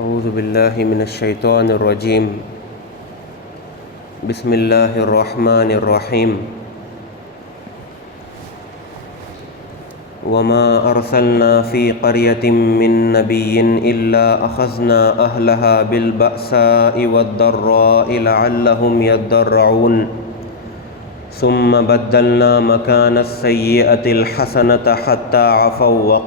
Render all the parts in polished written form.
اعوذ باللہ من الشیطان الرجیم بسم اللہ الرحمن الرحیم وما ارسلنا فی قریۃ من نبی الا اخذنا اہلها بالبأساء والضراء لعلهم يضرعون ثم بدلنا مكان السيئة الحسنة حتى عفوا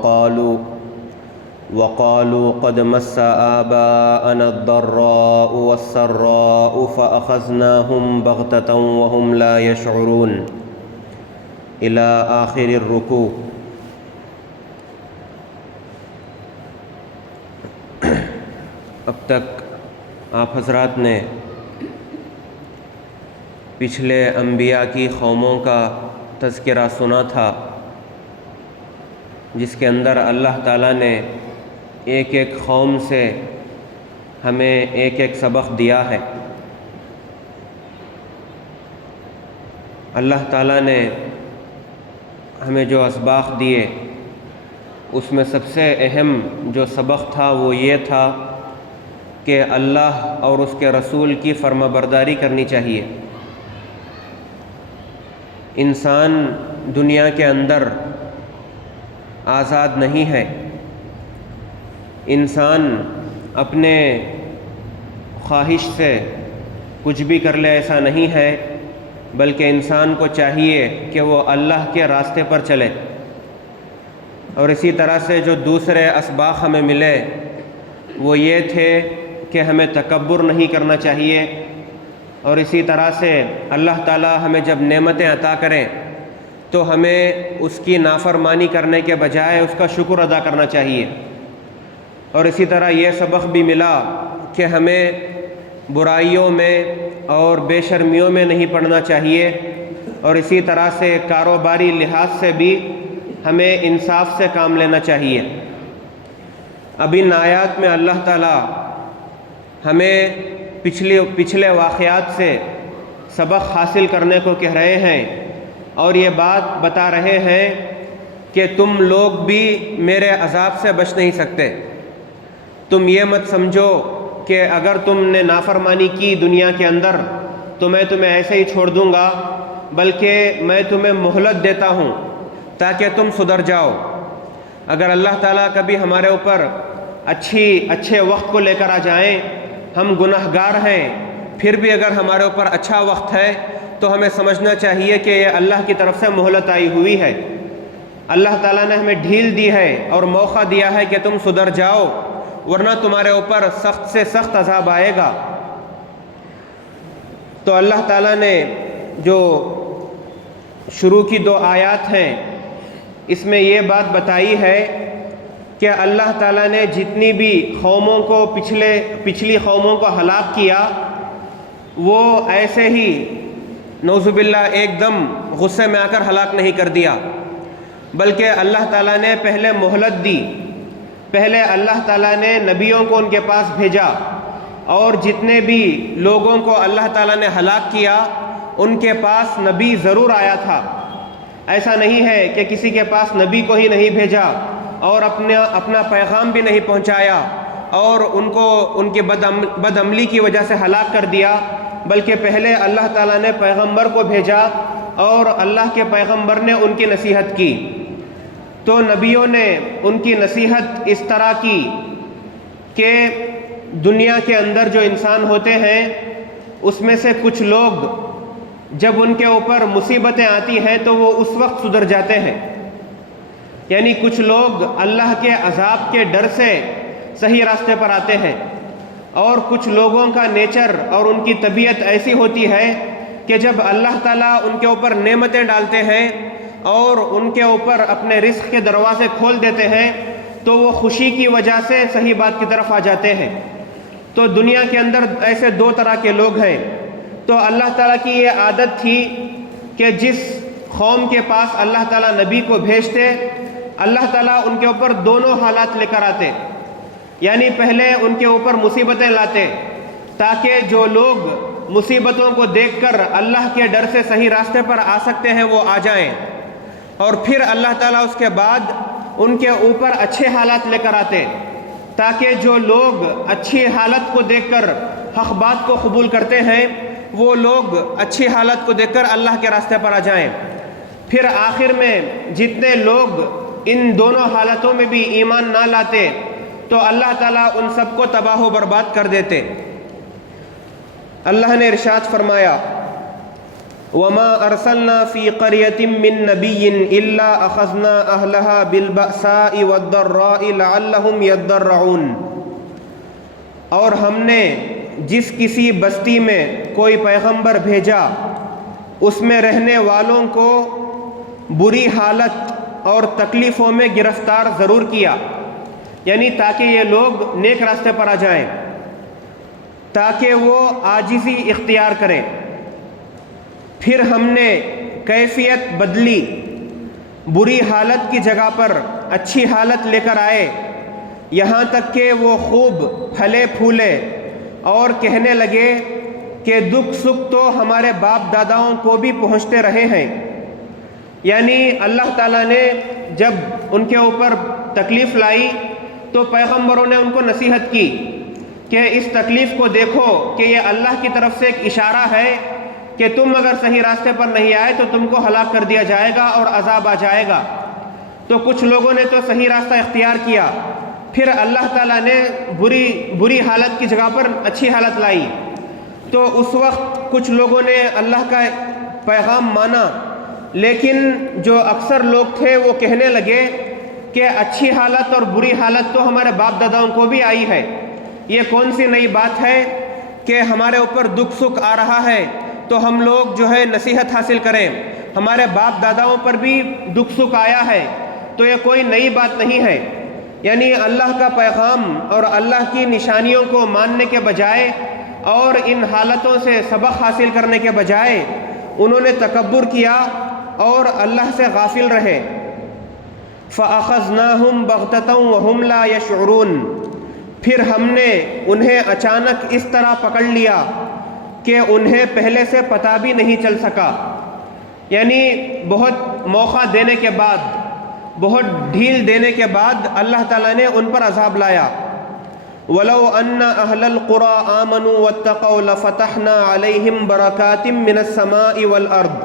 وقالوا قد مس آباءنا الضراء والسراء فأخذناهم بغتة وهم لا يشعرون إلى آخر الركوع۔ اب تک آپ حضرات نے پچھلے انبیاء کی قوموں کا تذکرہ سنا تھا، جس کے اندر اللہ تعالیٰ نے ایک ایک قوم سے ہمیں ایک ایک سبق دیا ہے۔ اللہ تعالیٰ نے ہمیں جو اسباق دیے، اس میں سب سے اہم جو سبق تھا وہ یہ تھا کہ اللہ اور اس کے رسول کی فرما برداری کرنی چاہیے۔ انسان دنیا کے اندر آزاد نہیں ہے، انسان اپنے خواہش سے کچھ بھی کر لے ایسا نہیں ہے، بلکہ انسان کو چاہیے کہ وہ اللہ کے راستے پر چلے۔ اور اسی طرح سے جو دوسرے اسباق ہمیں ملے وہ یہ تھے کہ ہمیں تکبر نہیں کرنا چاہیے، اور اسی طرح سے اللہ تعالیٰ ہمیں جب نعمتیں عطا کریں تو ہمیں اس کی نافرمانی کرنے کے بجائے اس کا شکر ادا کرنا چاہیے۔ اور اسی طرح یہ سبق بھی ملا کہ ہمیں برائیوں میں اور بے شرمیوں میں نہیں پڑنا چاہیے، اور اسی طرح سے کاروباری لحاظ سے بھی ہمیں انصاف سے کام لینا چاہیے۔ اب ان آیات میں اللہ تعالیٰ ہمیں پچھلے واقعات سے سبق حاصل کرنے کو کہہ رہے ہیں، اور یہ بات بتا رہے ہیں کہ تم لوگ بھی میرے عذاب سے بچ نہیں سکتے۔ تم یہ مت سمجھو کہ اگر تم نے نافرمانی کی دنیا کے اندر تو میں تمہیں ایسے ہی چھوڑ دوں گا، بلکہ میں تمہیں مہلت دیتا ہوں تاکہ تم سدھر جاؤ۔ اگر اللہ تعالیٰ کبھی ہمارے اوپر اچھے وقت کو لے کر آ جائیں، ہم گناہ گار ہیں، پھر بھی اگر ہمارے اوپر اچھا وقت ہے تو ہمیں سمجھنا چاہیے کہ یہ اللہ کی طرف سے مہلت آئی ہوئی ہے۔ اللہ تعالیٰ نے ہمیں ڈھیل دی ہے اور موقع دیا ہے کہ تم سدھر جاؤ، ورنہ تمہارے اوپر سخت سے سخت عذاب آئے گا۔ تو اللہ تعالیٰ نے جو شروع کی 2 آیات ہیں، اس میں یہ بات بتائی ہے کہ اللہ تعالیٰ نے جتنی بھی قوموں کو پچھلی قوموں کو ہلاک کیا، وہ ایسے ہی نعوذ باللہ ایک دم غصے میں آ کر ہلاک نہیں کر دیا، بلکہ اللہ تعالیٰ نے پہلے مہلت دی۔ پہلے اللہ تعالیٰ نے نبیوں کو ان کے پاس بھیجا، اور جتنے بھی لوگوں کو اللہ تعالیٰ نے ہلاک کیا ان کے پاس نبی ضرور آیا تھا۔ ایسا نہیں ہے کہ کسی کے پاس نبی کو ہی نہیں بھیجا اور اپنا پیغام بھی نہیں پہنچایا اور ان کو ان کی بد عملی کی وجہ سے ہلاک کر دیا، بلکہ پہلے اللہ تعالیٰ نے پیغمبر کو بھیجا اور اللہ کے پیغمبر نے ان کی نصیحت کی۔ تو نبیوں نے ان کی نصیحت اس طرح کی کہ دنیا کے اندر جو انسان ہوتے ہیں، اس میں سے کچھ لوگ جب ان کے اوپر مصیبتیں آتی ہیں تو وہ اس وقت سدھر جاتے ہیں، یعنی کچھ لوگ اللہ کے عذاب کے ڈر سے صحیح راستے پر آتے ہیں، اور کچھ لوگوں کا نیچر اور ان کی طبیعت ایسی ہوتی ہے کہ جب اللہ تعالیٰ ان کے اوپر نعمتیں ڈالتے ہیں اور ان کے اوپر اپنے رزق کے دروازے کھول دیتے ہیں تو وہ خوشی کی وجہ سے صحیح بات کی طرف آ جاتے ہیں۔ تو دنیا کے اندر ایسے 2 طرح کے لوگ ہیں۔ تو اللہ تعالیٰ کی یہ عادت تھی کہ جس قوم کے پاس اللہ تعالیٰ نبی کو بھیجتے، اللہ تعالیٰ ان کے اوپر دونوں حالات لے کر آتے، یعنی پہلے ان کے اوپر مصیبتیں لاتے تاکہ جو لوگ مصیبتوں کو دیکھ کر اللہ کے ڈر سے صحیح راستے پر آ سکتے ہیں وہ آ جائیں، اور پھر اللہ تعالیٰ اس کے بعد ان کے اوپر اچھے حالات لے کر آتے تاکہ جو لوگ اچھی حالت کو دیکھ کر حق بات کو قبول کرتے ہیں وہ لوگ اچھی حالت کو دیکھ کر اللہ کے راستے پر آ جائیں۔ پھر آخر میں جتنے لوگ ان دونوں حالتوں میں بھی ایمان نہ لاتے تو اللہ تعالیٰ ان سب کو تباہ و برباد کر دیتے۔ اللہ نے ارشاد فرمایا وَمَا أَرْسَلْنَا فِي قَرْيَةٍ مِّن نَّبِيٍّ إِلَّا أَخَذْنَا أَهْلَهَا بِالْبَأْسَاءِ وَالضَّرَّاءِ لَعَلَّهُمْ يَضَّرَّعُونَ، اور ہم نے جس کسی بستی میں کوئی پیغمبر بھیجا اس میں رہنے والوں کو بری حالت اور تکلیفوں میں گرفتار ضرور کیا، یعنی تاکہ یہ لوگ نیک راستے پر آ جائیں، تاکہ وہ عاجزی اختیار کریں۔ پھر ہم نے کیفیت بدلی، بری حالت کی جگہ پر اچھی حالت لے کر آئے، یہاں تک کہ وہ خوب پھلے پھولے اور کہنے لگے کہ دکھ سکھ تو ہمارے باپ داداؤں کو بھی پہنچتے رہے ہیں۔ یعنی اللہ تعالیٰ نے جب ان کے اوپر تکلیف لائی تو پیغمبروں نے ان کو نصیحت کی کہ اس تکلیف کو دیکھو کہ یہ اللہ کی طرف سے ایک اشارہ ہے کہ تم اگر صحیح راستے پر نہیں آئے تو تم کو ہلاک کر دیا جائے گا اور عذاب آ جائے گا۔ تو کچھ لوگوں نے تو صحیح راستہ اختیار کیا، پھر اللہ تعالیٰ نے بری حالت کی جگہ پر اچھی حالت لائی، تو اس وقت کچھ لوگوں نے اللہ کا پیغام مانا، لیکن جو اکثر لوگ تھے وہ کہنے لگے کہ اچھی حالت اور بری حالت تو ہمارے باپ داداؤں کو بھی آئی ہے، یہ کون سی نئی بات ہے کہ ہمارے اوپر دکھ سکھ آ رہا ہے تو ہم لوگ جو ہے نصیحت حاصل کریں، ہمارے باپ داداؤں پر بھی دکھ سکھ آیا ہے تو یہ کوئی نئی بات نہیں ہے۔ یعنی اللہ کا پیغام اور اللہ کی نشانیوں کو ماننے کے بجائے اور ان حالتوں سے سبق حاصل کرنے کے بجائے انہوں نے تکبر کیا اور اللہ سے غافل رہے۔ فَأَخَذْنَاهُمْ بَغْتَةً وَهُمْ لَا يَشْعُرُونَ، پھر ہم نے انہیں اچانک اس طرح پکڑ لیا کہ انہیں پہلے سے پتہ بھی نہیں چل سکا، یعنی بہت موقع دینے کے بعد، بہت ڈھیل دینے کے بعد اللہ تعالیٰ نے ان پر عذاب لایا۔ وَلَوْ أَنَّ أَهْلَ الْقُرَىٰ آمَنُوا وَاتَّقَوْا لَفَتَحْنَا عَلَيْهِمْ بَرَكَاتٍ مِّنَ السَّمَاءِ وَالْأَرْضِ،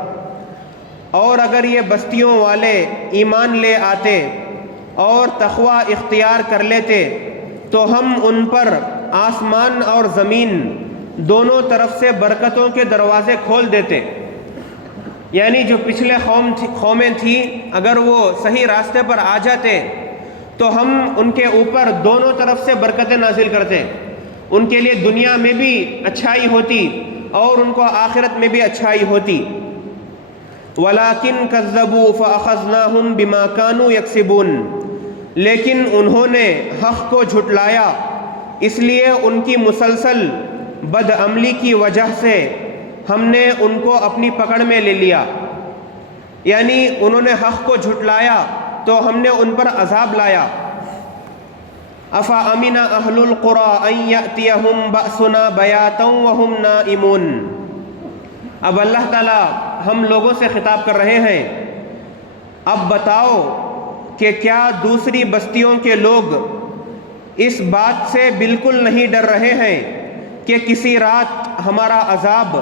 اور اگر یہ بستیوں والے ایمان لے آتے اور تقوی اختیار کر لیتے تو ہم ان پر آسمان اور زمین دونوں طرف سے برکتوں کے دروازے کھول دیتے۔ یعنی جو پچھلے قومیں تھیں اگر وہ صحیح راستے پر آ جاتے تو ہم ان کے اوپر دونوں طرف سے برکتیں نازل کرتے، ان کے لیے دنیا میں بھی اچھائی ہوتی اور ان کو آخرت میں بھی اچھائی ہوتی۔ وَلَٰكِن كَذَّبُوا فَأَخَذْنَاهُمْ بِمَا كَانُوا يَكْسِبُونَ، لیکن انہوں نے حق کو جھٹلایا، اس لیے ان کی مسلسل بد عملی کی وجہ سے ہم نے ان کو اپنی پکڑ میں لے لیا۔ یعنی انہوں نے حق کو جھٹلایا تو ہم نے ان پر عذاب لایا۔ أَفَأَمِنَ أَهْلُ الْقُرَىٰ أَن يَأْتِيَهُمْ بَأْسُنَا بَيَاتًا وَهُمْ نَائِمُونَ، اب اللہ تعالیٰ ہم لوگوں سے خطاب کر رہے ہیں، اب بتاؤ کہ کیا دوسری بستیوں کے لوگ اس بات سے بالکل نہیں ڈر رہے ہیں کہ کسی رات ہمارا عذاب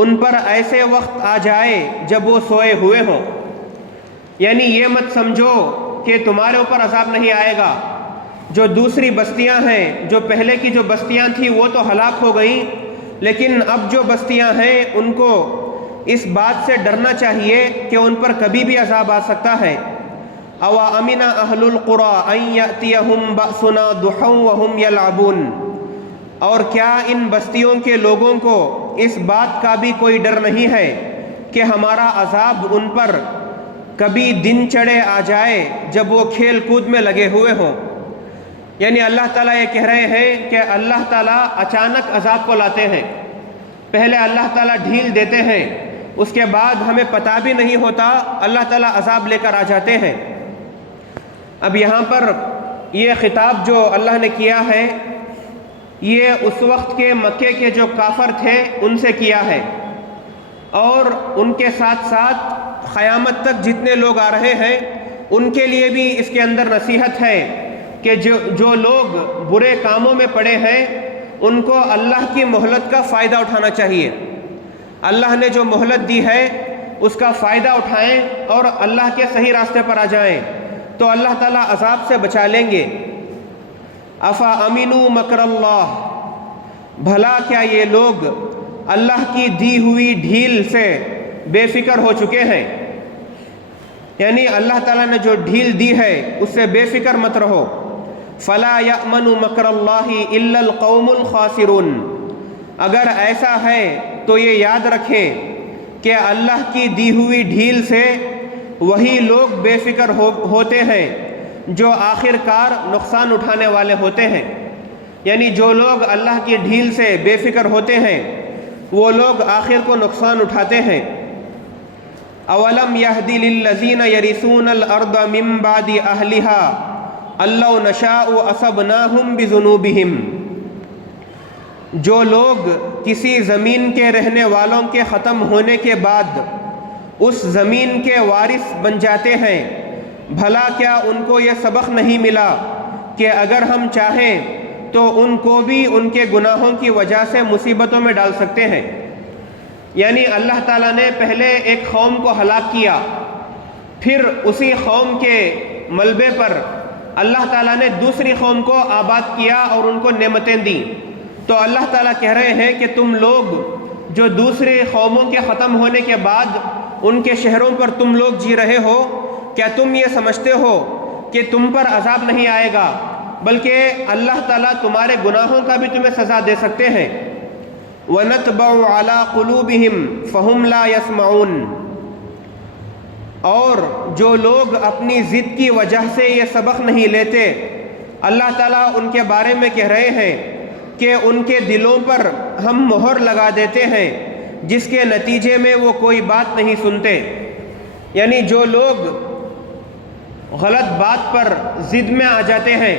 ان پر ایسے وقت آ جائے جب وہ سوئے ہوئے ہوں۔ یعنی یہ مت سمجھو کہ تمہارے اوپر عذاب نہیں آئے گا، جو دوسری بستیاں ہیں، جو پہلے کی جو بستیاں تھیں وہ تو ہلاک ہو گئیں، لیکن اب جو بستیاں ہیں ان کو اس بات سے ڈرنا چاہیے کہ ان پر کبھی بھی عذاب آ سکتا ہے۔ أَوَا أَمِنَ أَهْلُ الْقُرَىٰ أَن يَأْتِيَهُمْ بَأْسُنَا ضُحًى وَهُمْ يَلْعَبُونَ، اور کیا ان بستیوں کے لوگوں کو اس بات کا بھی کوئی ڈر نہیں ہے کہ ہمارا عذاب ان پر کبھی دن چڑھے آ جائے جب وہ کھیل کود میں لگے ہوئے ہوں۔ یعنی اللہ تعالیٰ یہ کہہ رہے ہیں کہ اللہ تعالیٰ اچانک عذاب کو لاتے ہیں، پہلے اللہ تعالیٰ ڈھیل دیتے ہیں، اس کے بعد ہمیں پتہ بھی نہیں ہوتا اللہ تعالیٰ عذاب لے کر آ جاتے ہیں۔ اب یہاں پر یہ خطاب جو اللہ نے کیا ہے یہ اس وقت کے مکے کے جو کافر تھے ان سے کیا ہے، اور ان کے ساتھ ساتھ قیامت تک جتنے لوگ آ رہے ہیں ان کے لیے بھی اس کے اندر نصیحت ہے کہ جو لوگ برے کاموں میں پڑے ہیں ان کو اللہ کی مہلت کا فائدہ اٹھانا چاہیے۔ اللہ نے جو مہلت دی ہے اس کا فائدہ اٹھائیں اور اللہ کے صحیح راستے پر آ جائیں تو اللہ تعالیٰ عذاب سے بچا لیں گے۔ افا امینوا مکر اللہ، بھلا کیا یہ لوگ اللہ کی دی ہوئی ڈھیل سے بے فکر ہو چکے ہیں؟ یعنی اللہ تعالیٰ نے جو ڈھیل دی ہے اس سے بے فکر مت رہو۔ فلا یأمن مکر اللہ الا القوم الخاسرون، اگر ایسا ہے تو یہ یاد رکھیں کہ اللہ کی دی ہوئی ڈھیل سے وہی لوگ بے فکر ہوتے ہیں جو آخر کار نقصان اٹھانے والے ہوتے ہیں۔ یعنی جو لوگ اللہ کی ڈھیل سے بے فکر ہوتے ہیں وہ لوگ آخر کو نقصان اٹھاتے ہیں۔ اولم یہد للذین یرثون الارض من بعد اہلها ان لو نشاء اصبناہم بذنوبہم، جو لوگ کسی زمین کے رہنے والوں کے ختم ہونے کے بعد اس زمین کے وارث بن جاتے ہیں، بھلا کیا ان کو یہ سبق نہیں ملا کہ اگر ہم چاہیں تو ان کو بھی ان کے گناہوں کی وجہ سے مصیبتوں میں ڈال سکتے ہیں۔ یعنی اللہ تعالیٰ نے پہلے ایک قوم کو ہلاک کیا، پھر اسی قوم کے ملبے پر اللہ تعالیٰ نے دوسری قوم کو آباد کیا اور ان کو نعمتیں دیں۔ تو اللہ تعالیٰ کہہ رہے ہیں کہ تم لوگ جو دوسری قوموں کے ختم ہونے کے بعد ان کے شہروں پر تم لوگ جی رہے ہو، کیا تم یہ سمجھتے ہو کہ تم پر عذاب نہیں آئے گا، بلکہ اللہ تعالیٰ تمہارے گناہوں کا بھی تمہیں سزا دے سکتے ہیں۔ وَنَطْبَعُ عَلَىٰ قُلُوبِهِمْ فَهُمْ لَا يَسْمَعُونَ، اور جو لوگ اپنی ضد کی وجہ سے یہ سبق نہیں لیتے، اللہ تعالیٰ ان کے بارے میں کہہ رہے ہیں کہ ان کے دلوں پر ہم مہر لگا دیتے ہیں جس کے نتیجے میں وہ کوئی بات نہیں سنتے۔ یعنی جو لوگ غلط بات پر ضد میں آ جاتے ہیں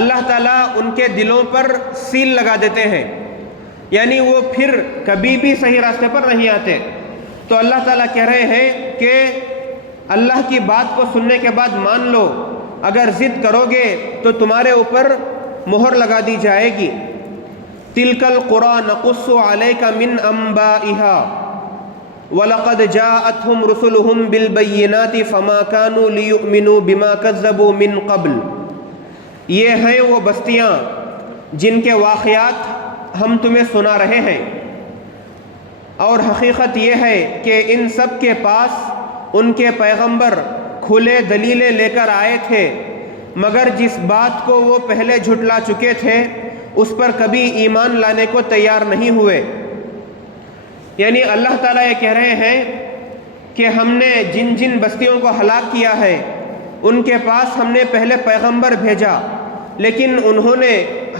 اللہ تعالیٰ ان کے دلوں پر سیل لگا دیتے ہیں، یعنی وہ پھر کبھی بھی صحیح راستے پر نہیں آتے۔ تو اللہ تعالیٰ کہہ رہے ہیں کہ اللہ کی بات کو سننے کے بعد مان لو، اگر ضد کرو گے تو تمہارے اوپر مہر لگا دی جائے گی۔ تِلْكَ الْقُرَىٰ نَقُصُّ عَلَيْكَ مِنْ أَنْبَائِهَا وَلَقَدْ جَاءَتْهُمْ رُسُلُهُمْ بِالْبَيِّنَاتِ فَمَا كَانُوا لِيُؤْمِنُوا بِمَا كَذَّبُوا مِنْ قَبْلُ، یہ ہیں وہ بستیاں جن کے واقعات ہم تمہیں سنا رہے ہیں، اور حقیقت یہ ہے کہ ان سب کے پاس ان کے پیغمبر کھلے دلیلیں لے کر آئے تھے، مگر جس بات کو وہ پہلے جھٹلا چکے تھے اس پر کبھی ایمان لانے کو تیار نہیں ہوئے۔ یعنی اللہ تعالیٰ یہ کہہ رہے ہیں کہ ہم نے جن جن بستیوں کو ہلاک کیا ہے ان کے پاس ہم نے پہلے پیغمبر بھیجا، لیکن انہوں نے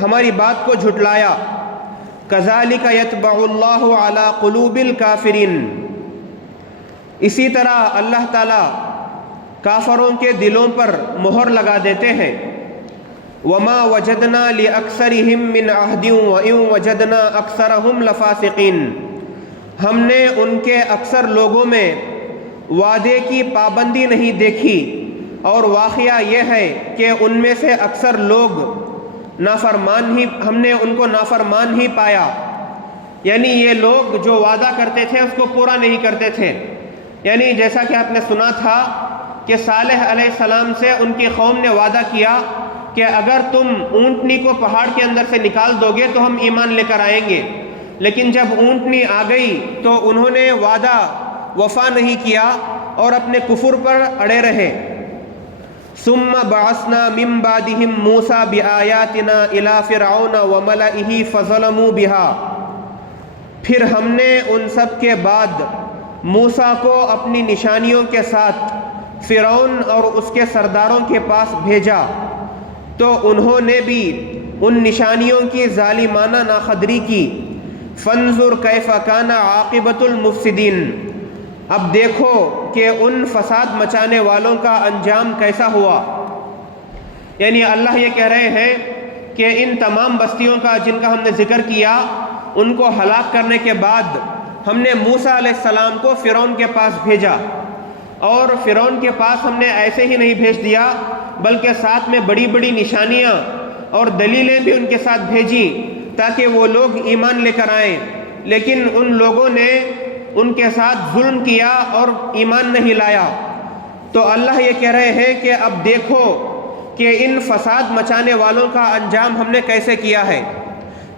ہماری بات کو جھٹلایا۔ كَذَلِكَ يَطْبَعُ اللَّهُ عَلَىٰ قُلُوبِ الْكَافِرِينَ، اسی طرح اللہ تعالیٰ کافروں کے دلوں پر مہر لگا دیتے ہیں۔ وَمَا وَجَدْنَا لِأَكْثَرِهِم مِّنْ عَهْدٍ وَإِن وَجَدْنَا أَكْثَرَهُمْ لَفَاسِقِينَ، ہم نے ان کے اکثر لوگوں میں وعدے کی پابندی نہیں دیکھی، اور واقعہ یہ ہے کہ ان میں سے اکثر لوگ ہم نے ان کو نافرمان ہی پایا۔ یعنی یہ لوگ جو وعدہ کرتے تھے اس کو پورا نہیں کرتے تھے۔ یعنی جیسا کہ آپ نے سنا تھا کہ صالح علیہ السلام سے ان کی قوم نے وعدہ کیا کہ اگر تم اونٹنی کو پہاڑ کے اندر سے نکال دو گے تو ہم ایمان لے کر آئیں گے، لیکن جب اونٹنی آ گئی تو انہوں نے وعدہ وفا نہیں کیا اور اپنے کفر پر اڑے رہے۔ ثم بعثنا من بعدهم موسى بآياتنا إلى فرعون وملئه فظلموا بها، پھر ہم نے ان سب کے بعد موسیٰ کو اپنی نشانیوں کے ساتھ فرعون اور اس کے سرداروں کے پاس بھیجا، تو انہوں نے بھی ان نشانیوں کی ظالمانہ ناقدری کی۔ فانظر کیف کان عاقبۃ المفسدین، اب دیکھو کہ ان فساد مچانے والوں کا انجام کیسا ہوا۔ یعنی اللہ یہ کہہ رہے ہیں کہ ان تمام بستیوں کا جن کا ہم نے ذکر کیا ان کو ہلاک کرنے کے بعد ہم نے موسیٰ علیہ السلام کو فرعون کے پاس بھیجا، اور فرعون کے پاس ہم نے ایسے ہی نہیں بھیج دیا بلکہ ساتھ میں بڑی بڑی نشانیاں اور دلیلیں بھی ان کے ساتھ بھیجیں تاکہ وہ لوگ ایمان لے کر آئیں، لیکن ان لوگوں نے ان کے ساتھ ظلم کیا اور ایمان نہیں لایا۔ تو اللہ یہ کہہ رہے ہیں کہ اب دیکھو کہ ان فساد مچانے والوں کا انجام ہم نے کیسے کیا ہے،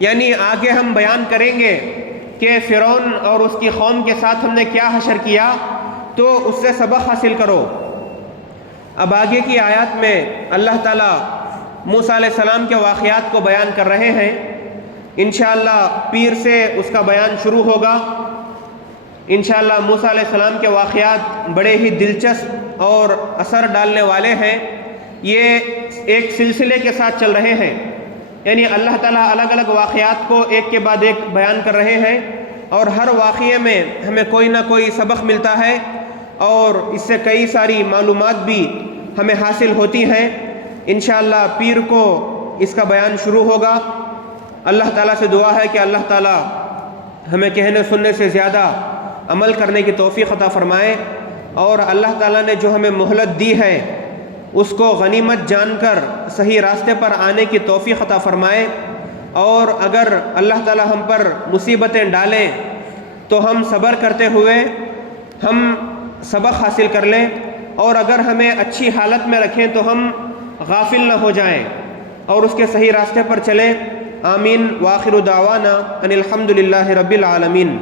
یعنی آگے ہم بیان کریں گے کہ فرعون اور اس کی قوم کے ساتھ ہم نے کیا حشر کیا، تو اس سے سبق حاصل کرو۔ اب آگے کی آیات میں اللہ تعالیٰ موسیٰ علیہ السلام کے واقعات کو بیان کر رہے ہیں۔ انشاءاللہ پیر سے اس کا بیان شروع ہوگا۔ انشاءاللہ موسیٰ علیہ السلام کے واقعات بڑے ہی دلچسپ اور اثر ڈالنے والے ہیں۔ یہ ایک سلسلے کے ساتھ چل رہے ہیں، یعنی اللہ تعالیٰ الگ الگ واقعات کو ایک کے بعد ایک بیان کر رہے ہیں، اور ہر واقعے میں ہمیں کوئی نہ کوئی سبق ملتا ہے اور اس سے کئی ساری معلومات بھی ہمیں حاصل ہوتی ہیں۔ انشاءاللہ پیر کو اس کا بیان شروع ہوگا۔ اللہ تعالیٰ سے دعا ہے کہ اللہ تعالیٰ ہمیں کہنے سننے سے زیادہ عمل کرنے کی توفیق عطا فرمائے، اور اللہ تعالیٰ نے جو ہمیں مہلت دی ہے اس کو غنیمت جان کر صحیح راستے پر آنے کی توفیق عطا فرمائے، اور اگر اللہ تعالیٰ ہم پر مصیبتیں ڈالیں تو ہم صبر کرتے ہوئے ہم سبق حاصل کر لیں، اور اگر ہمیں اچھی حالت میں رکھیں تو ہم غافل نہ ہو جائیں اور اس کے صحیح راستے پر چلیں۔ آمین۔ وآخر دعوانا ان الحمد للہ رب العالمین۔